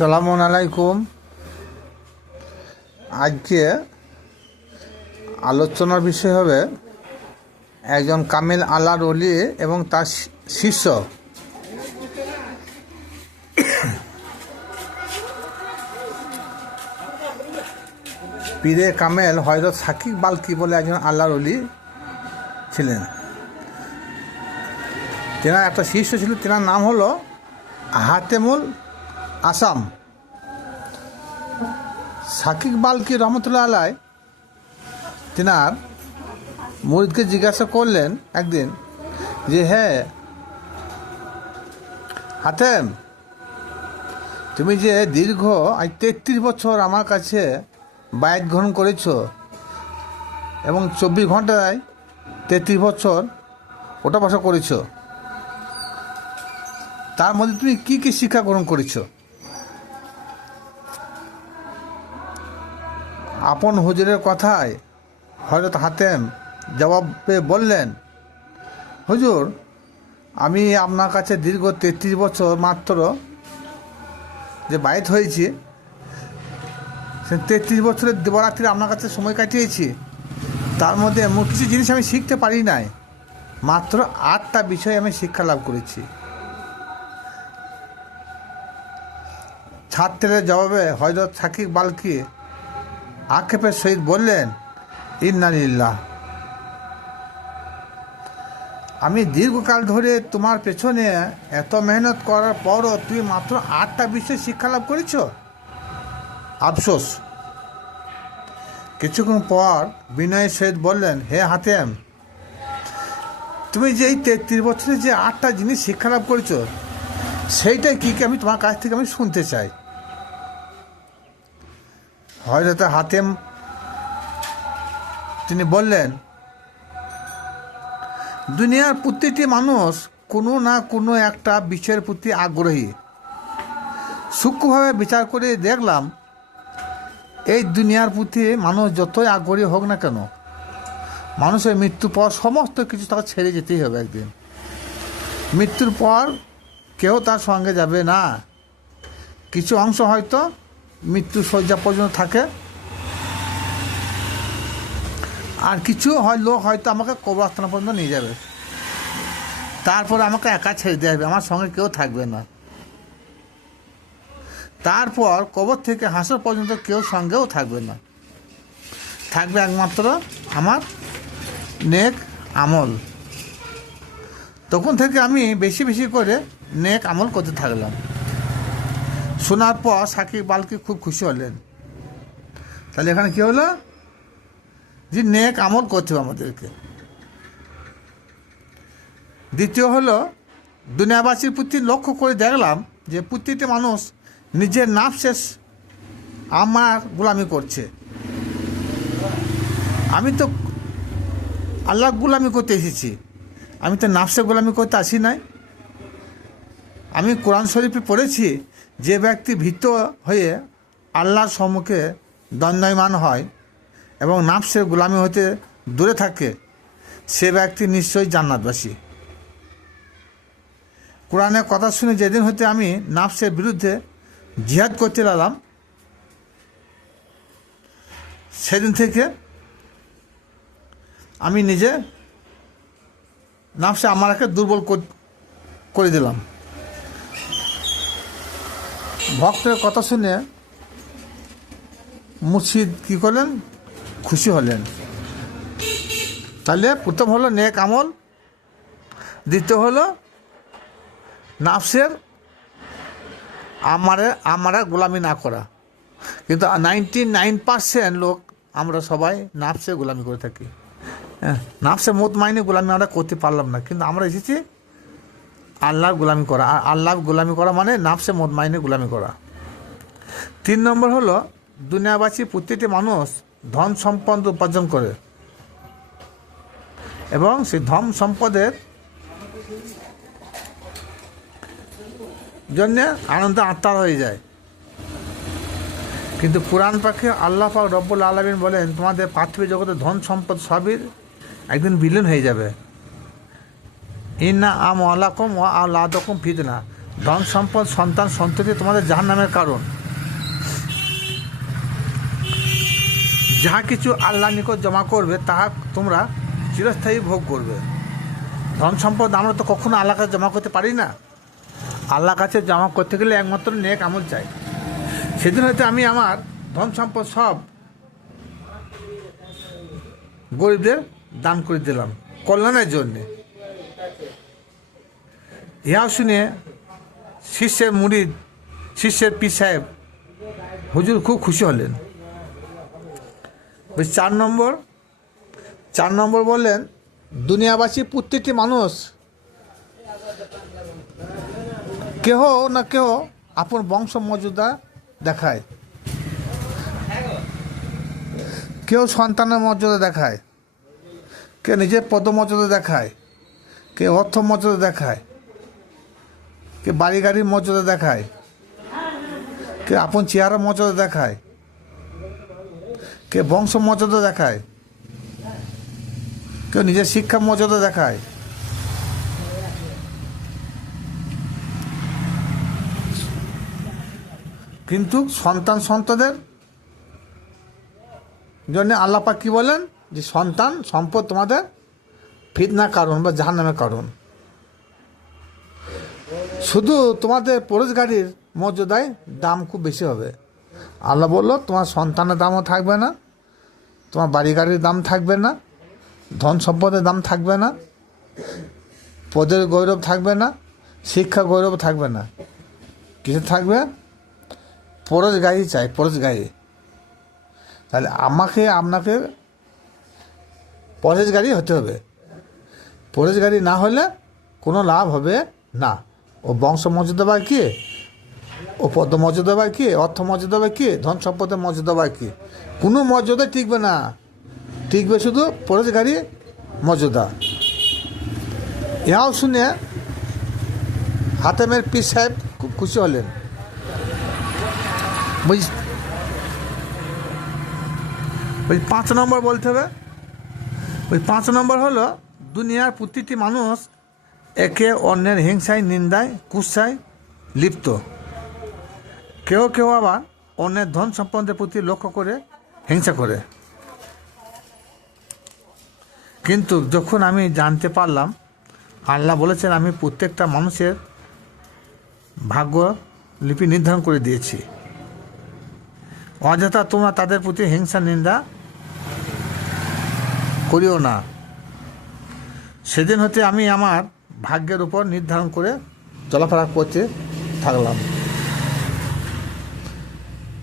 আসসালামু আলাইকুম। আজকে আলোচনার বিষয় হবে একজন কামিল আল্লাহর ওলি এবং তার শিষ্য। পীরে কামেল হযরত সাকিব বালকি বলে একজন আল্লাহর ওলি ছিলেন। তেনার একটা শিষ্য ছিল, তেনার নাম হলো হাতেমুল আসাম। সাকিব বালকি রহমতুল্লাহ আলাই তেনার মুরিদকে জিজ্ঞাসা করলেন একদিন যে, হ্যাঁ হাতেম, তুমি যে দীর্ঘ 33 বছর আমার কাছে বায়াত গ্রহণ করেছ এবং 24 ঘন্টায় 33 বছর ওটা বসা করেছ, তার মধ্যে তুমি কি কি শিক্ষা গ্রহণ করেছ? আপন হুজুরের কথায় হযরত হাতেম জবাবে বললেন, হুজুর, আমি আপনার কাছে দীর্ঘ 33 বছর মাত্র যে বায়াত হয়েছি, সে 33 বছরের দিবারাত্রি আপনার কাছে সময় কাটিয়েছি। তার মধ্যে এমন কিছু জিনিস আমি শিখতে পারি নাই, মাত্র 8টা বিষয় আমি শিক্ষা লাভ করেছি। ছাত্রের জবাবে হযরত সাকিব বালকি আক্ষেপের সহিত বললেন, ইন্না লিল্লাহ, আমি দীর্ঘকাল ধরে তোমার পেছনে এত মেহনত করার পরও তুমি মাত্র 8টা বিষয় শিক্ষা লাভ করেছ? আফসোস। কিছুক্ষণ পর বিনয়ের সহিত বললেন, হে হাতেম, তুমি যে এই 33 বছরে যে 8টা জিনিস শিক্ষা লাভ করেছ, সেইটাই কি কি আমি তোমার কাছ থেকে আমি শুনতে চাই। হযরত হাতেম তিনি বললেন, দুনিয়ার প্রত্যেকটি মানুষ কোনো না কোনো একটা বিষয়ের প্রতি আগ্রহী। সূক্ষ্মভাবে বিচার করে দেখলাম, এই দুনিয়ার প্রতি মানুষ যতই আগ্রহী হোক না কেন, মানুষের মৃত্যুর পর সমস্ত কিছু তাকে ছেড়ে যেতেই হবে। একদিন মৃত্যুর পর কেউ তার সঙ্গে যাবে না। কিছু অংশ হয়তো মৃত্যু শয্যা পর্যন্ত থাকে, আর কিছু লোক হয়তো আমাকে কবরস্থান পর্যন্ত নিয়ে যাবে, তারপর আমাকে একা ছেড়ে দেওয়া হবে, আমার সঙ্গে কেউ থাকবে না। তারপর কবর থেকে হাসর পর্যন্ত কেউ সঙ্গেও থাকবে না, থাকবে একমাত্র আমার নেক আমল। তখন থেকে আমি বেশি বেশি করে নেক আমল করতে থাকলাম। শোনার পর সাকিব বালকি খুব খুশি হলেন। তাহলে এখানে কী হলো, যে নেক আমল করতে হবে আমাদেরকে। দ্বিতীয় হলো, দুনিয়াবাসীর প্রতি লক্ষ্য করে দেখলাম যে প্রতিটি মানুষ নিজের নাফসের আমার গোলামি করছে। আমি তো আল্লাহ গোলামি করতে এসেছি, আমি তো নাফসে গোলামি করতে আসি নাই। আমি কোরআন শরীফে পড়েছি, যে ব্যক্তি ভীত হয়ে আল্লাহর সম্মুখে দণ্ডায়মান হয় এবং নাফসের গোলামি হতে দূরে থাকে, সে ব্যক্তি নিশ্চয়ই জান্নাতবাসী। কোরআনের কথা শুনে যেদিন হতে আমি নাফসের বিরুদ্ধে জিহাদ করতে লাগলাম, সেদিন থেকে আমি নিজে নাফসে আমাকে দুর্বল করে দিলাম। ভক্তের কথা শুনে মুর্শিদ কী করলেন, খুশি হলেন। তাহলে প্রথম হলো নেক আমল, দ্বিতীয় হলো নাফসের আমারা গোলামি না করা। কিন্তু 99% লোক আমরা সবাই নাফসে গোলামি করে থাকি। নাফসে মুতমাইনে গোলামি আমরা করতে পারলাম না, কিন্তু আমরা এসেছি আল্লাহর গোলামি করা। আর আল্লাহর গোলামি করা মানে নাফসে মুতমাইনে গোলামি করা। 3 নম্বর হলো, দুনিয়াবাসী প্রত্যেকটি মানুষ ধন সম্পদ উপার্জন করে এবং সেই ধন সম্পদের জন্যে আনন্দ আত্মার হয়ে যায়। কিন্তু কোরআন পাকে আল্লাহ পাক রব্বুল আলামিন বলেন, তোমাদের পার্থিব জগতে ধন সম্পদ সবই একদিন বিলীন হয়ে যাবে। ইন্না আমওয়ালাকুম ওয়া আওলাদাকুম ফিতনা, ধন সম্পদ সন্তান সন্ততি তোমাদের জাহান্নামের কারণ। যাহা কিছু আল্লাহর নিকট জমা করবে তাহা তোমরা চিরস্থায়ী ভোগ করবে। ধন সম্পদ আমরা তো কখনো আল্লাহর কাছে জমা করতে পারি না। আল্লাহর কাছে জমা করতে গেলে একমাত্র নেক আমল চাই। সেদিন হয়তো আমি আমার ধন সম্পদ সব গরিবদের দান করে দিলাম কল্যাণের জন্যে। ইহা শুনে শিষ্যের মুরিদ, শিষ্যের পীর সাহেব হুজুর খুব খুশি হলেন। 4 নম্বর বললেন, দুনিয়াবাসী প্রত্যেকটি মানুষ কেহ না কেহ আপন বংশ মর্যাদা দেখায়। কেউ সন্তানের মর্যাদা দেখায়, কেউ নিজের পদমর্যাদা দেখায়, কেউ অর্থ মর্যাদা দেখায়, কেউ বাড়ি গাড়ির মর্যাদা দেখায়, কেউ আপন চেহারা মর্যাদা দেখায়, কেউ বংশ মর্যাদা দেখায়, কেউ নিজের শিক্ষা মর্যাদা দেখায়। কিন্তু সন্তান সন্তদের জন্য আল্লাহ পাক কি বলেন, যে সন্তান সম্পদ তোমাদের ফিতনার কারণ বা জাহান্নামের কারণ। শুধু তোমাদের পরশ গাড়ির মর্যাদায় দাম খুব বেশি হবে। আল্লাহ বলল তোমার সন্তানের দামও থাকবে না, তোমার বাড়ি গাড়ির দাম থাকবে না, ধন সম্পদের দাম থাকবে না, পদের গৌরব থাকবে না, শিক্ষা গৌরব থাকবে না। কিছু থাকবে পরশ গাড়ি চাই, পরশ গাড়ি। তাহলে আপনাকে পরশ গাড়ি হতে হবে। পরশ গাড়ি না হলে কোনো লাভ হবে না। ও বংশ মর্যাদা বা কি, ও পদ মর্যাদা বা কি, অর্থ মর্যাদা বা কি, ধন সম্পদের মর্যাদা বা কি, কোনো মর্যাদা টিকবে না। টিকবে শুধু পরশ গাড়ি মর্যাদা। ইহাও শুনে হাতেমের পীর সাহেব খুব খুশি হলেন। ওই 5 নম্বর বলতে হবে। ওই 5 নম্বর হলো, দুনিয়ার প্রতিটি মানুষ একে অন্যের হিংসায়, নিন্দায়, কুৎসায় লিপ্ত। কেউ কেউ আবার অন্যের ধন সম্পদের প্রতি লক্ষ্য করে হিংসা করে। কিন্তু যখন আমি জানতে পারলাম আল্লাহ বলেছেন আমি প্রত্যেকটা মানুষের ভাগ্য লিপি নির্ধারণ করে দিয়েছি, অযথা তোমরা তাদের প্রতি হিংসা নিন্দা করিও না, সেদিন হতে আমি আমার ভাগ্যের উপর নির্ধারণ করে চলাফেরা করতে থাকলাম।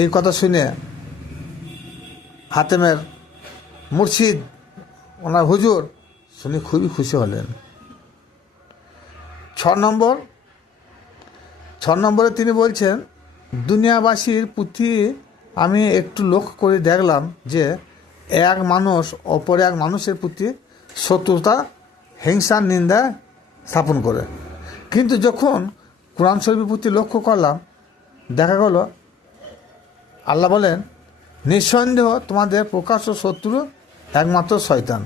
এই কথা শুনে হাতেমের মুর্শিদ, ওনার হুজুর শুনে খুবই খুশি হলেন। 6 নম্বরে তিনি বলছেন, দুনিয়াবাসীর প্রতি আমি একটু লক্ষ্য করে দেখলাম যে এক মানুষ অপর এক মানুষের প্রতি শত্রুতা, হিংসার নিন্দা স্থাপন করে। কিন্তু যখন কোরআন শরীফের প্রতি লক্ষ্য করলাম, দেখা গেল আল্লাহ বলেন নিঃসন্দেহ তোমাদের প্রকাশ্য শত্রু একমাত্র শয়তান।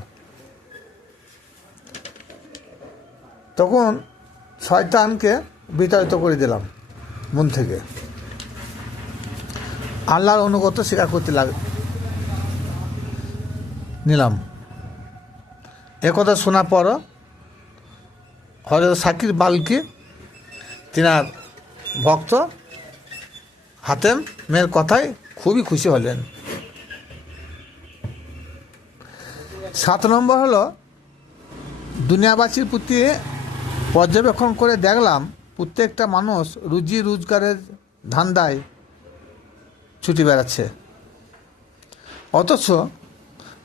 তখন শয়তানকে বিতাড়িত করে দিলাম মন থেকে, আল্লাহর অনুগত স্বীকার করতে নিলাম। একথা শোনার পরও হযরত শাকির বালকি তিনার ভক্ত হাতেমের কথায় খুবই খুশি হলেন। 7 নম্বর হলো, দুনিয়াবাসীর প্রতি পর্যবেক্ষণ করে দেখলাম প্রত্যেকটা মানুষ রুজি রোজগারের ধান্দায় ছুটি বেড়াচ্ছে, অথচ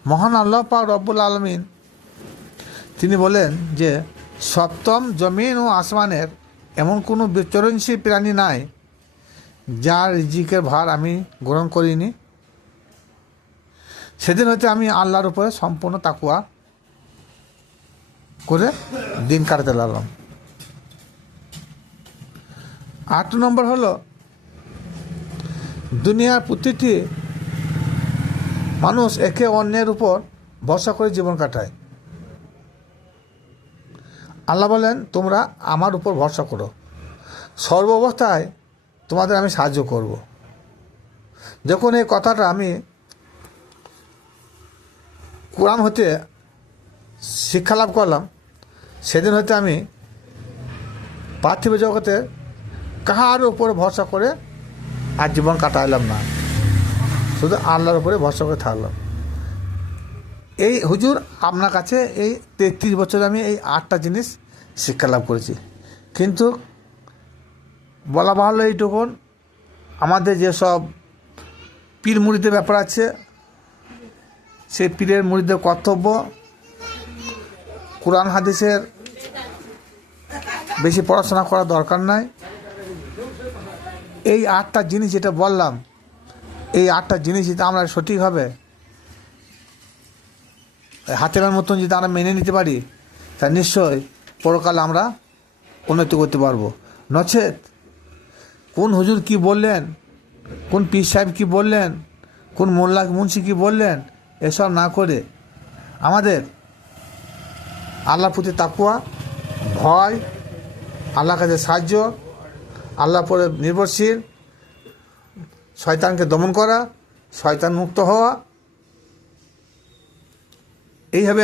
মহান আল্লাহ পাক রব্বুল আলামিন তিনি বলেন যে সপ্তম জমিন ও আসমানের এমন কোনো বিচরণশীল প্রাণী নাই যার রিজিকের ভার আমি গ্রহণ করিনি। সেদিন হতে আমি আল্লাহর উপরে সম্পূর্ণ তাকুয়া করে দিন কাটাতে লাগলাম। 8 নম্বর হলো, দুনিয়ার প্রতিটি মানুষ একে অন্যের উপর ভরসা করে জীবন কাটায়। আল্লাহ বলেন তোমরা আমার উপর ভরসা করো, সর্ব অবস্থায় তোমাদের আমি সাহায্য করব। যখন এই কথাটা আমি কোরআন হতে শিক্ষা লাভ করলাম, সেদিন হতে আমি পার্থিব জগতে কাহার উপরে ভরসা করে আর জীবন কাটাইলাম না, শুধু আল্লাহর উপরে ভরসা করে থাকলাম। এই হুজুর আপনার কাছে এই 33 বছর আমি এই 8টা জিনিস শিক্ষা লাভ করেছি। কিন্তু বলা ভালো এইটুকুন, আমাদের যেসব পীর মুরিদের ব্যাপার আছে, সেই পীরের মুরিদের কর্তব্য কোরআন হাদিসের বেশি পড়াশোনা করার দরকার নাই। এই 8টা জিনিস যেটা বললাম, এই 8টা জিনিস যদি আমরা সঠিকভাবে হাতের মতন যদি আমরা মেনে নিতে পারি, তা নিশ্চয়ই পরকালে আমরা উন্নতি করতে পারবো। নচেত কোন হুজুর কি বললেন, কোন পীর সাহেব কি বললেন, কোন মোল্লা মুন্সি কি বললেন, এসব না করে আমাদের আল্লাহর প্রতি তাকওয়া, ভয়, আল্লাহর কাছে সাহায্য, আল্লাহর পরে নির্ভরশীল, শয়তানকে দমন করা, শয়তান মুক্ত হওয়া, এইভাবে